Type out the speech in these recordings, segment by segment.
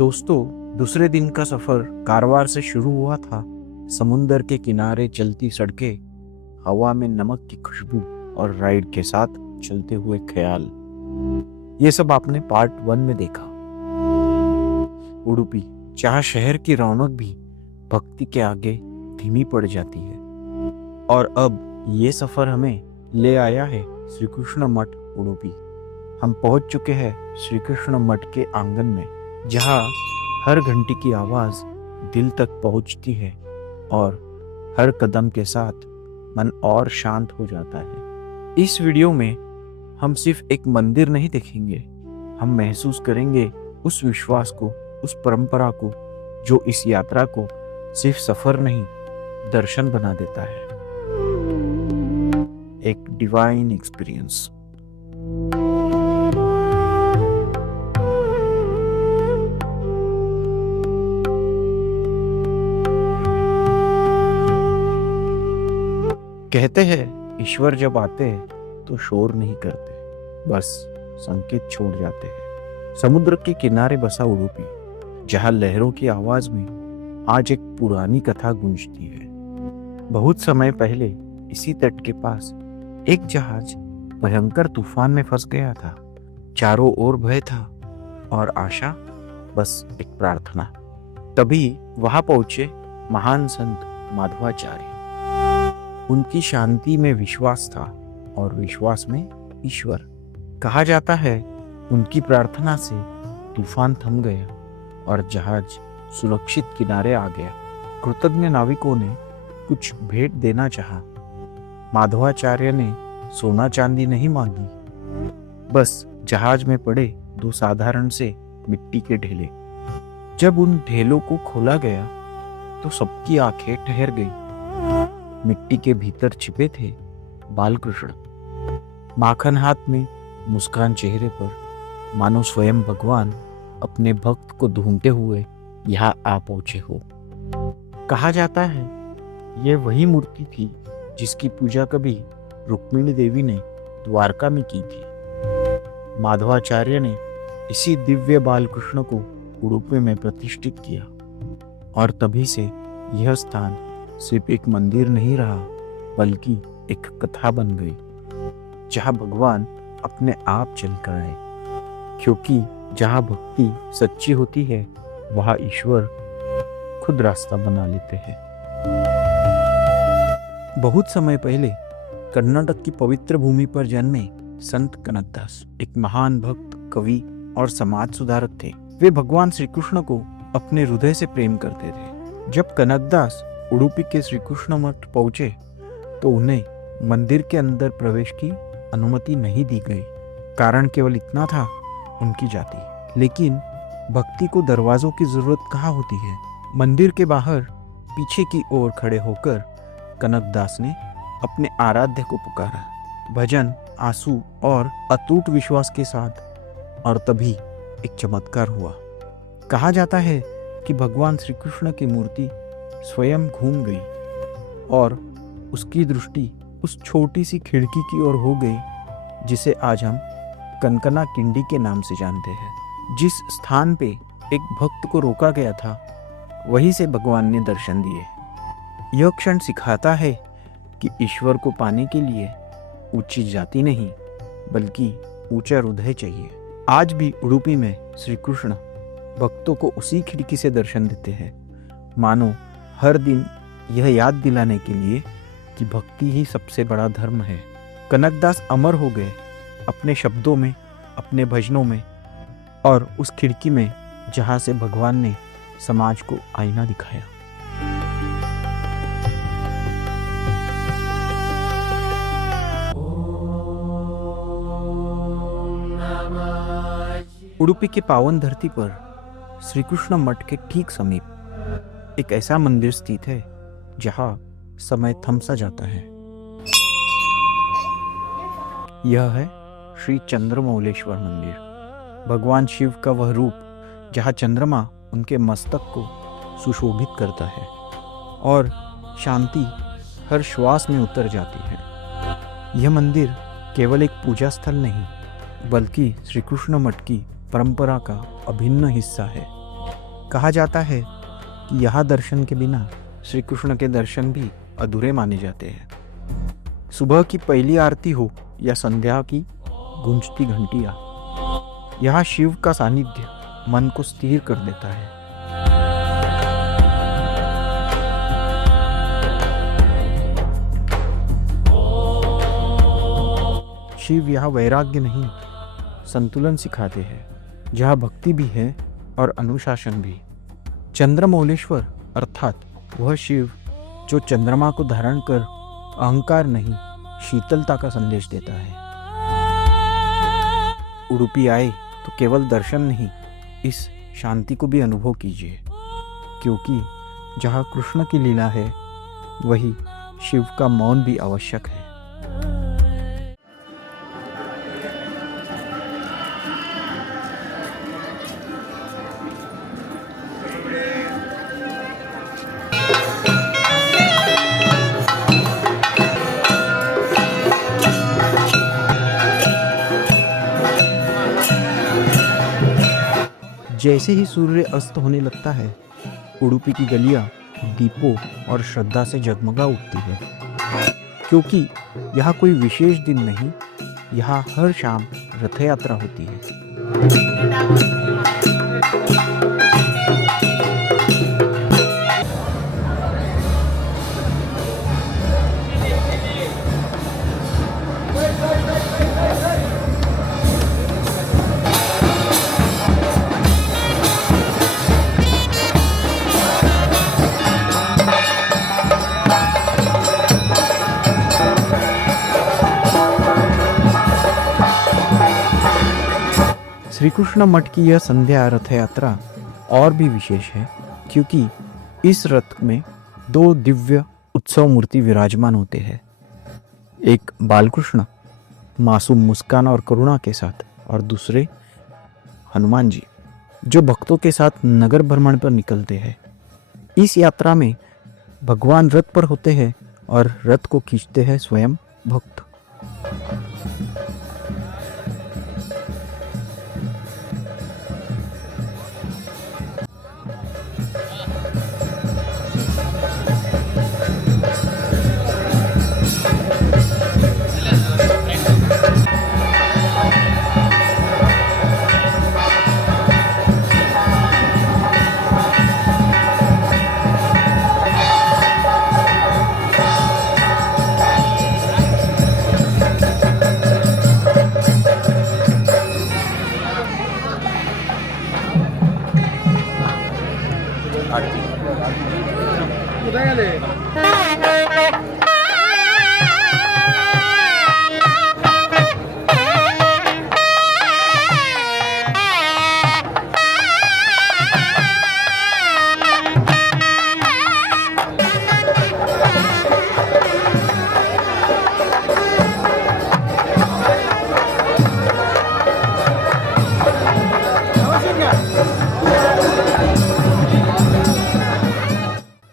दोस्तों, दूसरे दिन का सफर कारवार से शुरू हुआ था। समुंदर के किनारे चलती सड़कें, हवा में नमक की खुशबू और राइड के साथ चलते हुए ख्याल, ये सब आपने पार्ट 1 में देखा। उडुपी, जहाँ शहर की रौनक भी भक्ति के आगे धीमी पड़ जाती है। और अब ये सफर हमें ले आया है श्री कृष्ण मठ उडुपी। हम पहुंच चुके हैं श्री कृष्ण मठ के आंगन में, जहाँ हर घंटी की आवाज दिल तक पहुंचती है और हर कदम के साथ मन और शांत हो जाता है। इस वीडियो में हम सिर्फ एक मंदिर नहीं देखेंगे, हम महसूस करेंगे उस विश्वास को, उस परंपरा को जो इस यात्रा को सिर्फ सफर नहीं, दर्शन बना देता है। एक डिवाइन एक्सपीरियंस। कहते हैं ईश्वर जब आते हैं तो शोर नहीं करते, बस संकेत छोड़ जाते हैं। समुद्र के किनारे बसा उडुपी, जहां लहरों की आवाज में आज एक पुरानी कथा गूंजती है। बहुत समय पहले इसी तट के पास एक जहाज भयंकर तूफान में फंस गया था। चारों ओर भय था और आशा, बस एक प्रार्थना। तभी वहां पहुंचे महान संत माधवाचार्य। उनकी शांति में विश्वास था और विश्वास में ईश्वर। कहा जाता है उनकी प्रार्थना से तूफान थम गया और जहाज सुरक्षित किनारे आ गया। कृतज्ञ नाविकों ने कुछ भेंट देना चाहा। माधवाचार्य ने सोना चांदी नहीं मांगी, बस जहाज में पड़े 2 साधारण से मिट्टी के ढेले। जब उन ढेलों को खोला गया तो सबकी आंखें ठहर गई। मिट्टी के भीतर छिपे थे बालकृष्ण, माखन हाथ में, मुस्कान चेहरे पर, मानो स्वयं भगवान अपने भक्त को ढूंढते हुए यहाँ आ पहुंचे हो। कहा जाता है यह वही मूर्ति थी जिसकी पूजा कभी रुक्मिणी देवी ने द्वारका में की थी। माधवाचार्य ने इसी दिव्य बालकृष्ण को उडुपी में प्रतिष्ठित किया और तभी से यह स्थान सिर्फ एक मंदिर नहीं रहा, बल्कि एक कथा बन गई, जहां भगवान अपने आप चलकर आए। क्योंकि जहां भक्ति सच्ची होती है, वहां ईश्वर खुद रास्ता बना लेते हैं। बहुत समय पहले कर्नाटक की पवित्र भूमि पर जन्मे संत कनकदास एक महान भक्त, कवि और समाज सुधारक थे। वे भगवान श्री कृष्ण को अपने हृदय से प्रेम करते थे। जब कनकदास उडुपी के श्री कृष्ण मठ पहुंचे तो उन्हें मंदिर के अंदर प्रवेश की अनुमति नहीं दी गई। कारण केवल इतना था, उनकी जाति। लेकिन भक्ति को दरवाजों की जरूरत कहाँ होती है। मंदिर के बाहर पीछे की ओर खड़े होकर कनकदास ने अपने आराध्य को पुकारा, भजन, आंसू और अटूट विश्वास के साथ। और तभी एक चमत्कार हुआ। कहा जाता है कि भगवान श्री कृष्ण की मूर्ति स्वयं घूम गई और उसकी दृष्टि उस छोटी सी खिड़की की ओर हो गई, जिसे आज हम कनकना किंडी के नाम से जानते हैं। जिस स्थान पे एक भक्त को रोका गया था, वहीं से भगवान ने दर्शन दिए। यह क्षण सिखाता है कि ईश्वर को पाने के लिए ऊंची जाति नहीं, बल्कि ऊंचा हृदय चाहिए। आज भी उडुपी में श्री कृष्ण भक्तों को उसी खिड़की से दर्शन देते हैं, मानो हर दिन यह याद दिलाने के लिए कि भक्ति ही सबसे बड़ा धर्म है। कनकदास अमर हो गए अपने शब्दों में, अपने भजनों में और उस खिड़की में जहां से भगवान ने समाज को आईना दिखाया। उडुपी के पावन धरती पर श्री कृष्ण मठ के ठीक समीप एक ऐसा मंदिर स्थित है जहां समय थम सा जाता है। यह है श्री चंद्रमौलेश्वर मंदिर, भगवान शिव का वह रूप जहां चंद्रमा उनके मस्तक को सुशोभित करता है और शांति हर श्वास में उतर जाती है। यह मंदिर केवल एक पूजा स्थल नहीं, बल्कि श्री कृष्ण मठ की परंपरा का अभिन्न हिस्सा है। कहा जाता है कि यह दर्शन के बिना श्री कृष्ण के दर्शन भी अधूरे माने जाते हैं। सुबह की पहली आरती हो या संध्या की गूंजती घंटियां, यहाँ शिव का सानिध्य मन को स्थिर कर देता है। शिव यहाँ वैराग्य नहीं, संतुलन सिखाते हैं, जहाँ भक्ति भी है और अनुशासन भी। चंद्रमौलेश्वर अर्थात वह शिव जो चंद्रमा को धारण कर अहंकार नहीं, शीतलता का संदेश देता है। उडुपी आए तो केवल दर्शन नहीं, इस शांति को भी अनुभव कीजिए, क्योंकि जहाँ कृष्ण की लीला है वही शिव का मौन भी आवश्यक है। जैसे ही सूर्य अस्त होने लगता है, उडुपी की गलियां दीपों और श्रद्धा से जगमगा उठती है, क्योंकि यहाँ कोई विशेष दिन नहीं, यहाँ हर शाम रथ यात्रा होती है। श्री कृष्ण मठ की यह संध्या रथ यात्रा और भी विशेष है, क्योंकि इस रथ में दो दिव्य उत्सव मूर्ति विराजमान होते हैं। एक बालकृष्ण मासूम मुस्कान और करुणा के साथ, और दूसरे हनुमान जी जो भक्तों के साथ नगर भ्रमण पर निकलते हैं। इस यात्रा में भगवान रथ पर होते हैं और रथ को खींचते हैं स्वयं भक्त।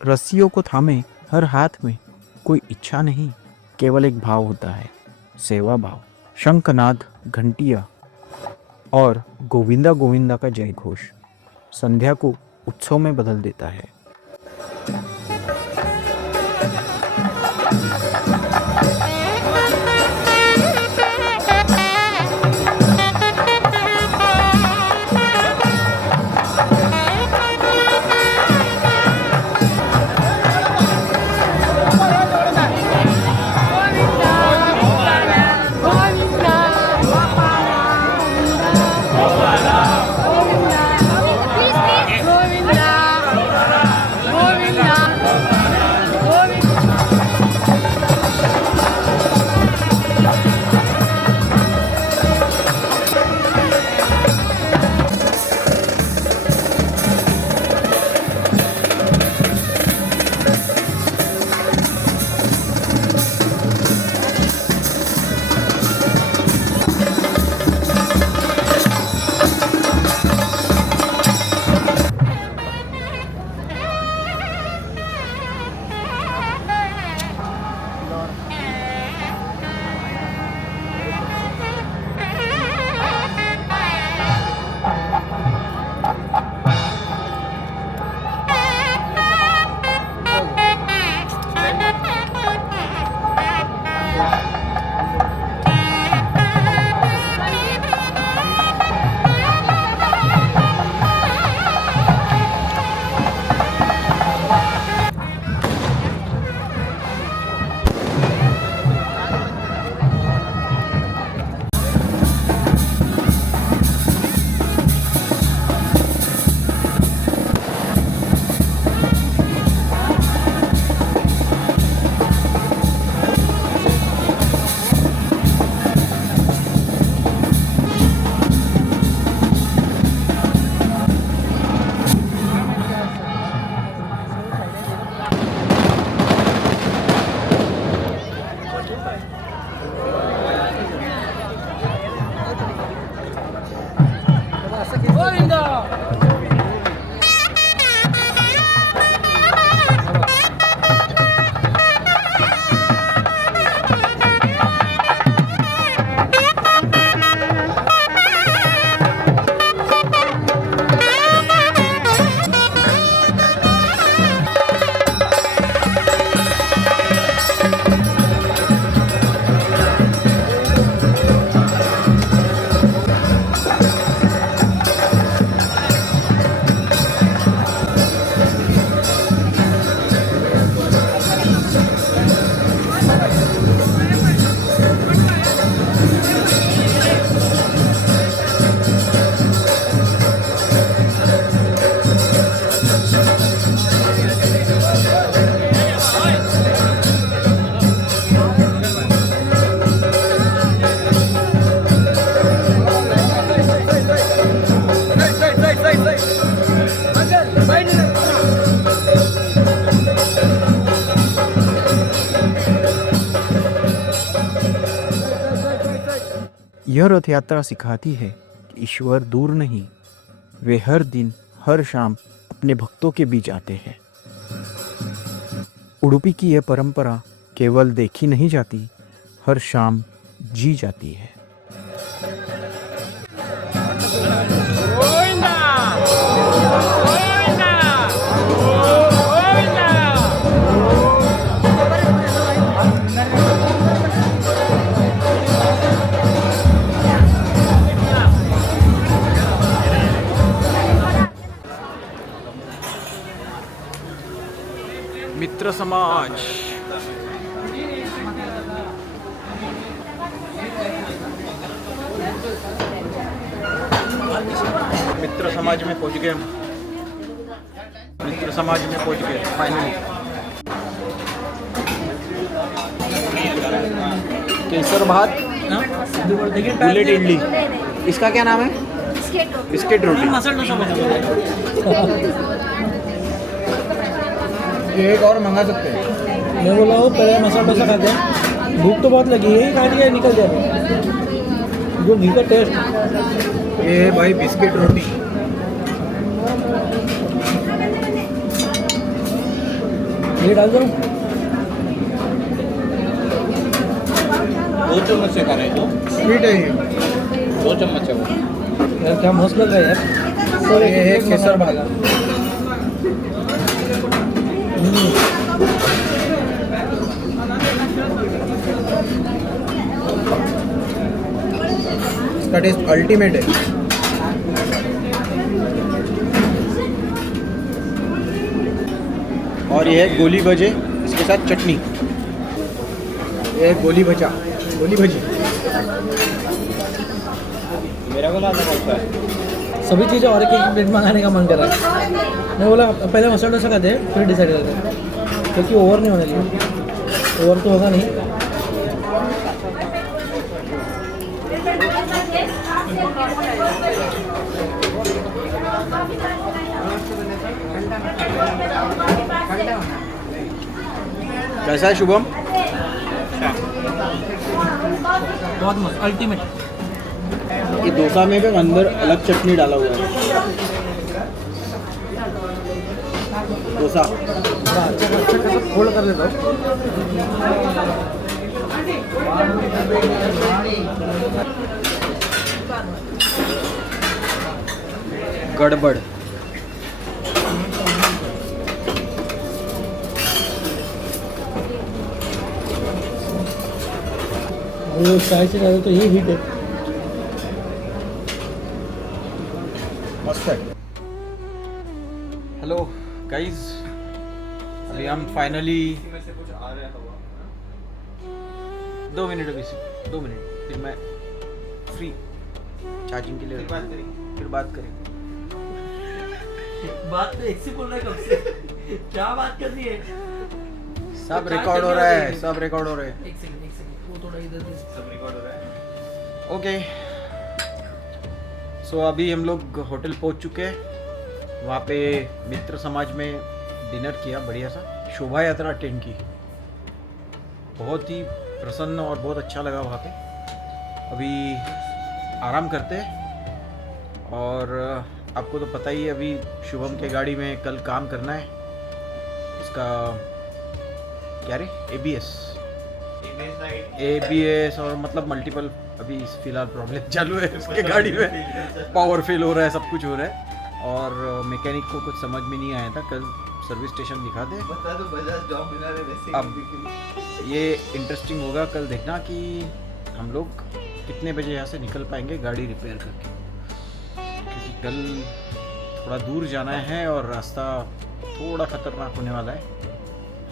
रस्सियों को थामे हर हाथ में कोई इच्छा नहीं, केवल एक भाव होता है, सेवा भाव। शंखनाद, घंटिया और गोविंदा गोविंदा का जय घोष संध्या को उत्सव में बदल देता है। यह रथ यात्रा सिखाती है कि ईश्वर दूर नहीं, वे हर दिन हर शाम अपने भक्तों के बीच आते हैं। उडुपी की यह परंपरा केवल देखी नहीं जाती, हर शाम जी जाती है। मित्र समाज, मित्र समाज में पहुंच गए हम। मित्र समाज में पहुंच गए फाइनली। केसर भात, बुलेट इडली, इसका क्या नाम है? बिस्किट रोटी। एक और मंगा सकते हैं। मैं बोला हूँ पहले मसाला डोसा खाते हैं, भूख तो बहुत लगी है, खा लिया निकल जाए जो घी का टेस्ट। ये है भाई बिस्किट रोटी। ये डाल दो। 2 चम्मच से खा रहे हैं तो स्वीट है ये। 2 चम्मच है वो। यार क्या मस्त लग रहा है यार। ये है केसर भात। इसका टेस्ट अल्टीमेट है। और ये है गोली भजे, इसके साथ चटनी। ये है गोली भजा, गोली भजी। मेरा को लाना पड़ता है। सभी चीज़ें और एक प्लेट मंगाने का मन कर रहा है। मैं बोला पहले मसाला डोसा खाते हैं फिर डिसाइड करते हैं, क्योंकि ओवर नहीं होने लगी। ओवर तो होगा नहीं। कैसा है शुभम? बहुत मस्त, अल्टीमेट। ये डोसा में भी अंदर अलग चटनी डाला हुआ है। डोसा अच्छा फोल्ड कर लेता हूँ। गड़बड़। वो चाय से ज़्यादा तो ये हीट है। मस्त है। हेलो गाइस, अभी हम फाइनली 2 मिनट, अभी 2 मिनट फिर मैं फ्री चार्जिंग के लिए। फिर बात करेंगे। बात तो एक से बोल रहा है, कब से क्या बात कर रही है? सब रिकॉर्ड हो रहा है, सब रिकॉर्ड हो रहा है। एक सेकंड वो थोड़ा इधर भी सब रिकॉर्ड हो रहा है। ओके, सो अभी हम लोग होटल पहुंच चुके हैं। वहाँ पे मित्र समाज में डिनर किया, बढ़िया सा शोभा यात्रा अटेंड की। बहुत ही प्रसन्न और बहुत अच्छा लगा वहाँ पे। अभी आराम करते हैं। और आपको तो पता ही है, अभी शुभम के गाड़ी में कल काम करना है। उसका क्या रे, ABS और मतलब मल्टीपल अभी फिलहाल प्रॉब्लम चालू है उसके गाड़ी में। पावर फेल हो रहा है, सब कुछ हो रहा है। और मैकेनिक को कुछ समझ में नहीं आया था। कल सर्विस स्टेशन दिखा दे। बता दो बजाज जॉब मिला रहे वैसे अब ये इंटरेस्टिंग होगा कल देखना कि हम लोग कितने बजे यहाँ से निकल पाएंगे गाड़ी रिपेयर करके, क्योंकि कल थोड़ा दूर जाना है और रास्ता थोड़ा खतरनाक होने वाला है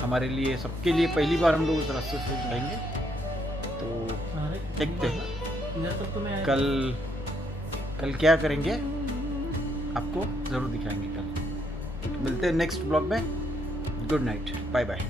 हमारे लिए, सबके लिए। पहली बार हम लोग उस रास्ते से जाएंगे, तो देखते हैं कल क्या करेंगे, आपको ज़रूर दिखाएंगे। कल मिलते हैं नेक्स्ट ब्लॉग में। Good night, bye bye.